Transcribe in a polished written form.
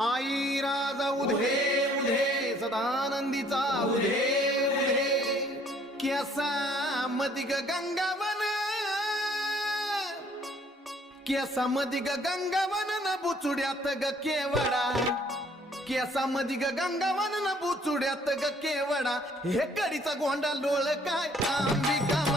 आई राजा उधे उधे सदानंदीचा उधे उधे केसा मदिग गंगावन केसा मदिग गंगावन न बुचुड्यात ग केवडा केसा मदिग गंगावन न बुचुड्यात ग केवडा हे कडीचा गोंडा लोळ काय अंबिका